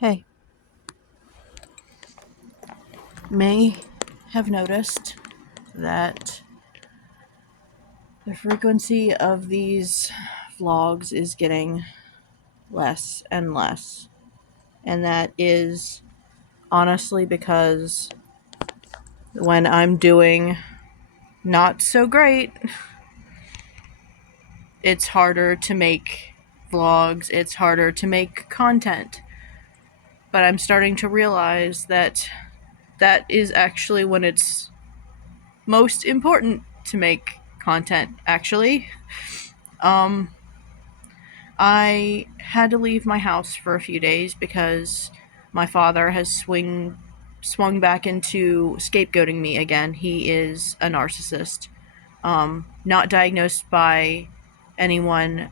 Hey, may have noticed that the frequency of these vlogs is getting less and less. And that is honestly because when I'm doing not so great, it's harder to make vlogs, it's harder to make content. But I'm starting to realize that that is actually when it's most important to make content, actually. Um, I had to leave my house for a few days because my father has swung back into scapegoating me again. He is a narcissist. Not diagnosed by anyone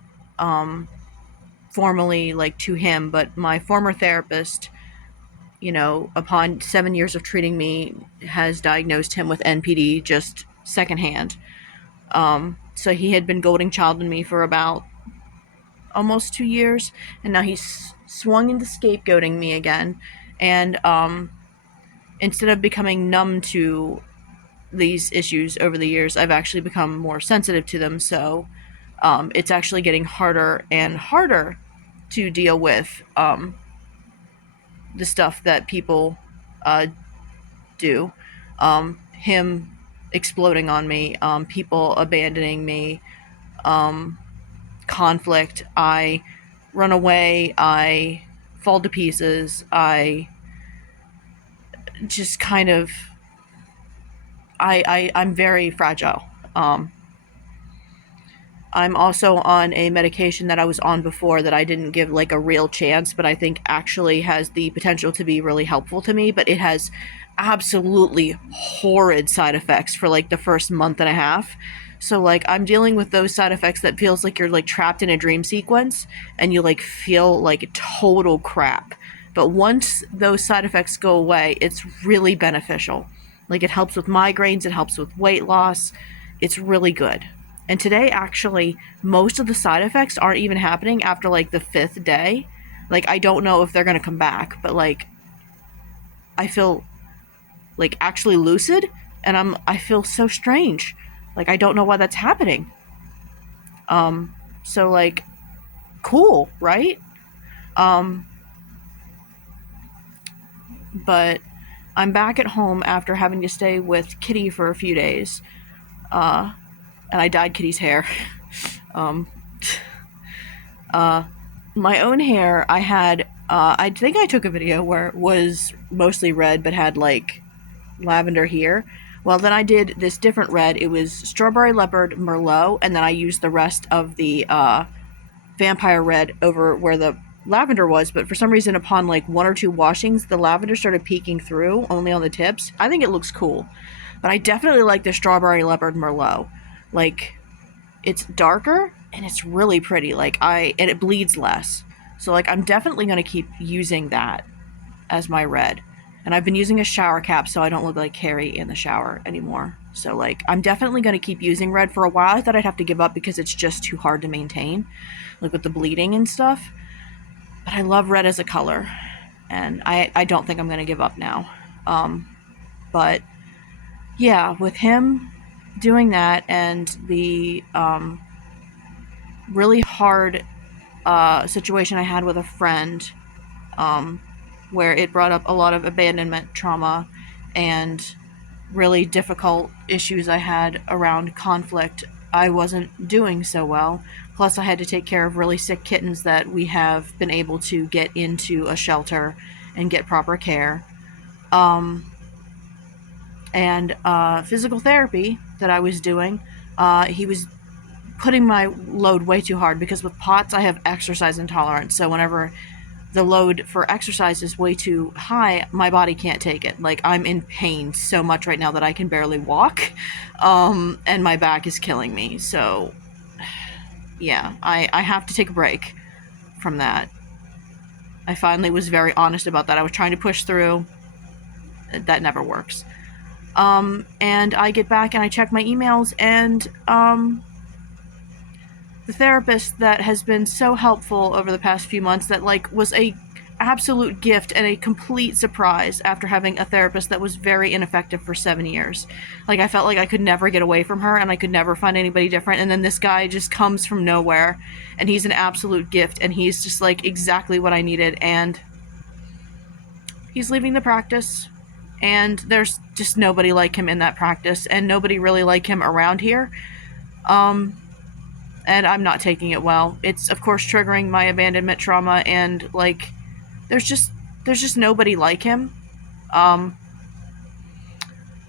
formally, like to him, but my former therapist, upon 7 years of treating me, has diagnosed him with NPD just secondhand. So he had been golden childing me for about almost 2 years, and now he's swung into scapegoating me again. And instead of becoming numb to these issues over the years, I've actually become more sensitive to them. So it's actually getting harder and harder to deal with the stuff that people do. Him exploding on me, people abandoning me, conflict. I run away. I fall to pieces. I just kind of I'm very fragile. I'm also on a medication that I was on before that I didn't give like a real chance, but I think actually has the potential to be really helpful to me. But it has absolutely horrid side effects for like the first month and a half. So like I'm dealing with those side effects that feels like you're like trapped in a dream sequence and you like feel like total crap. But once those side effects go away, it's really beneficial. Like it helps with migraines, it helps with weight loss. It's really good. And today, actually, most of the side effects aren't even happening after like the fifth day. Like, I don't know if they're going to come back, but like, I feel like actually lucid and I feel so strange. Like, I don't know why that's happening. So like, cool, right? Um, but I'm back at home after having to stay with Kitty for a few days. And I dyed Kitty's hair. um, my own hair, I had, I think I took a video where it was mostly red but had like lavender here. Well, then I did this different red. It was strawberry leopard merlot, and then I used the rest of the vampire red over where the lavender was. But for some reason, upon like one or two washings, the lavender started peeking through only on the tips. I think it looks cool, but I definitely like the strawberry leopard merlot. Like, it's darker and it's really pretty. And it bleeds less. So like I'm definitely going to keep using that as my red. And I've been using a shower cap so I don't look like Carrie in the shower anymore. So like I'm definitely going to keep using red. For a while I thought I'd have to give up because it's just too hard to maintain, like with the bleeding and stuff. But I love red as a color, and I don't think I'm going to give up now. But yeah, with him doing that and the really hard situation I had with a friend, where it brought up a lot of abandonment trauma and really difficult issues I had around conflict. I wasn't doing so well. Plus, I had to take care of really sick kittens that we have been able to get into a shelter and get proper care. And physical therapy that I was doing, he was putting my load way too hard because with POTS I have exercise intolerance. So whenever the load for exercise is way too high, my body can't take it. Like I'm in pain so much right now that I can barely walk, and my back is killing me. So yeah, I have to take a break from that. I finally was very honest about that. I was trying to push through. That never works. And I get back and I check my emails, and the therapist that has been so helpful over the past few months, that like was a absolute gift and a complete surprise after having a therapist that was very ineffective for 7 years. Like, I felt like I could never get away from her and I could never find anybody different. And then this guy just comes from nowhere and he's an absolute gift and he's just like exactly what I needed. And he's leaving the practice and there's just nobody like him in that practice and nobody really like him around here. And I'm not taking it well. It's of course triggering my abandonment trauma and like there's just nobody like him.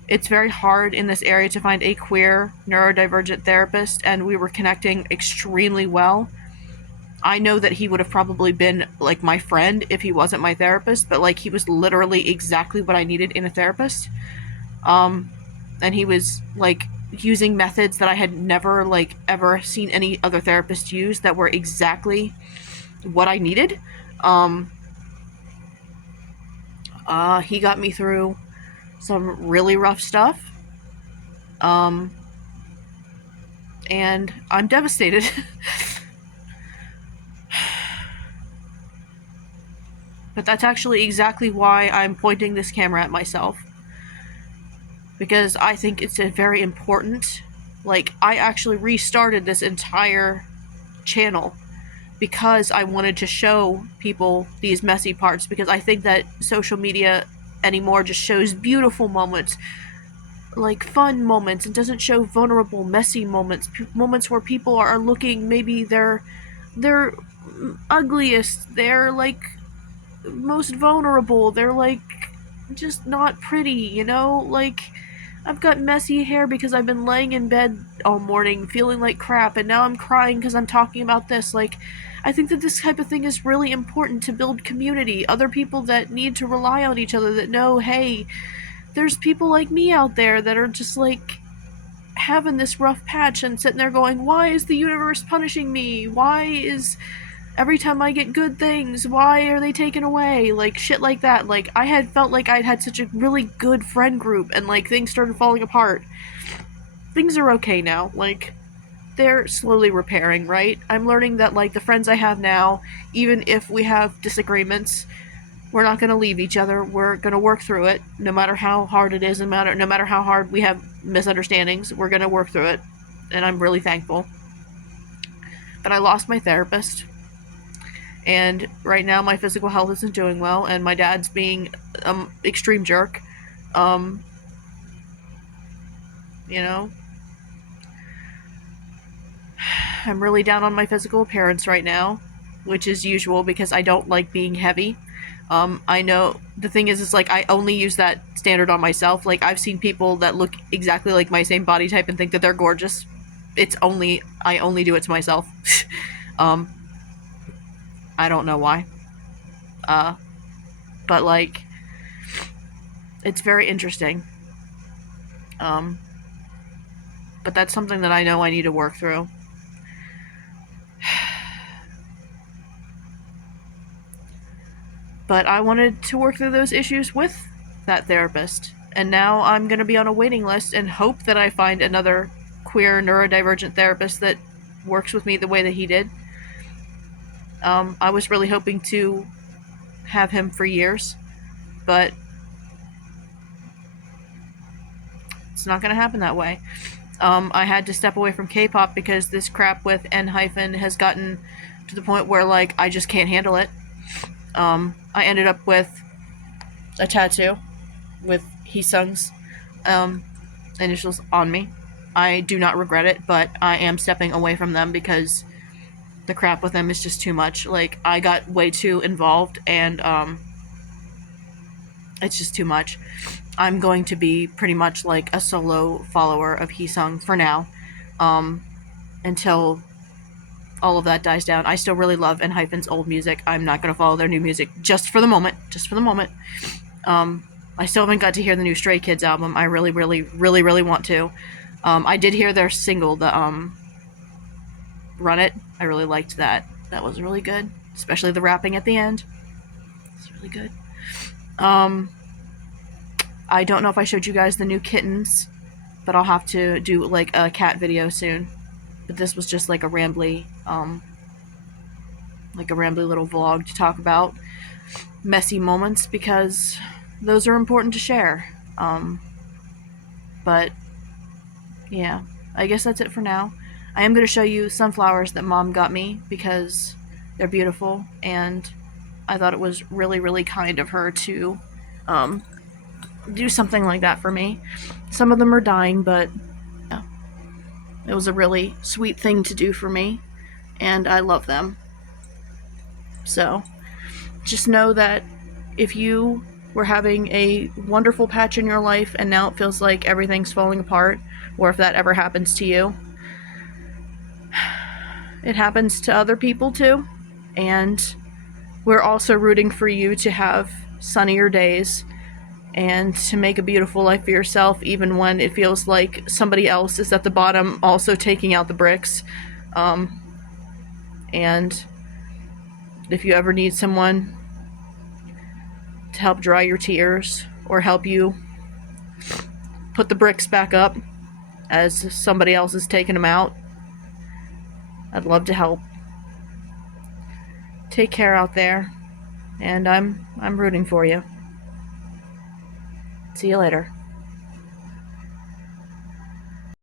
It's very hard in this area to find a queer neurodivergent therapist, and we were connecting extremely well. I know that he would have probably been like my friend if he wasn't my therapist, but like he was literally exactly what I needed in a therapist. And he was like using methods that I had never like ever seen any other therapist use that were exactly what I needed. He got me through some really rough stuff. And I'm devastated. But that's actually exactly why I'm pointing this camera at myself. Because I think it's a very important, like, I actually restarted this entire channel because I wanted to show people these messy parts, because I think that social media anymore just shows beautiful moments, like fun moments, and doesn't show vulnerable, messy moments, moments where people are looking maybe they're ugliest, they're like most vulnerable, they're like just not pretty, you know? Like, I've got messy hair because I've been laying in bed all morning feeling like crap, and now I'm crying because I'm talking about this. Like, I think that this type of thing is really important to build community. Other people that need to rely on each other, that know, hey, there's people like me out there that are just like having this rough patch and sitting there going, why is the universe punishing me? Why is every time I get good things, why are they taken away? Like, shit like that. Like, I had felt like I'd had such a really good friend group, and, like, things started falling apart. Things are okay now. Like, they're slowly repairing, right? I'm learning that, like, the friends I have now, even if we have disagreements, we're not going to leave each other. We're going to work through it, no matter how hard it is, no matter how hard we have misunderstandings. We're going to work through it, and I'm really thankful. But I lost my therapist. And right now my physical health isn't doing well, and my dad's being extreme jerk. You know, I'm really down on my physical appearance right now, which is usual because I don't like being heavy. I know the thing is like I only use that standard on myself. Like, I've seen people that look exactly like my same body type and think that they're gorgeous. I only do it to myself. I don't know why. But like, it's very interesting. But that's something that I know I need to work through. But I wanted to work through those issues with that therapist. And now I'm going to be on a waiting list and hope that I find another queer neurodivergent therapist that works with me the way that he did. I was really hoping to have him for years, but it's not going to happen that way. I had to step away from K-pop because this crap with N- has gotten to the point where, like, I just can't handle it. I ended up with a tattoo with Heesung's initials on me. I do not regret it, but I am stepping away from them because the crap with them is just too much. Like, I got way too involved, and it's just too much. I'm going to be pretty much like a solo follower of Heesung for now, until all of that dies down. I still really love N-'s old music. I'm not going to follow their new music just for the moment. I still haven't got to hear the new Stray Kids album. I really, really, really, really want to. I did hear their single, the Run It. I really liked that. That was really good, especially the rapping at the end. It's really good. I don't know if I showed you guys the new kittens, but I'll have to do like a cat video soon. But this was just like a rambly like a rambly little vlog to talk about messy moments because those are important to share. But yeah, I guess that's it for now. I am going to show you sunflowers that Mom got me because they're beautiful, and I thought it was really, really kind of her to um, do something like that for me. Some of them are dying, but yeah, it was a really sweet thing to do for me, and I love them. So just know that if you were having a wonderful patch in your life and now it feels like everything's falling apart, or if that ever happens to you, it happens to other people too. And we're also rooting for you to have sunnier days and to make a beautiful life for yourself, even when it feels like somebody else is at the bottom also taking out the bricks. And if you ever need someone to help dry your tears or help you put the bricks back up as somebody else is taking them out, I'd love to help. Take care out there, and I'm rooting for you. See you later.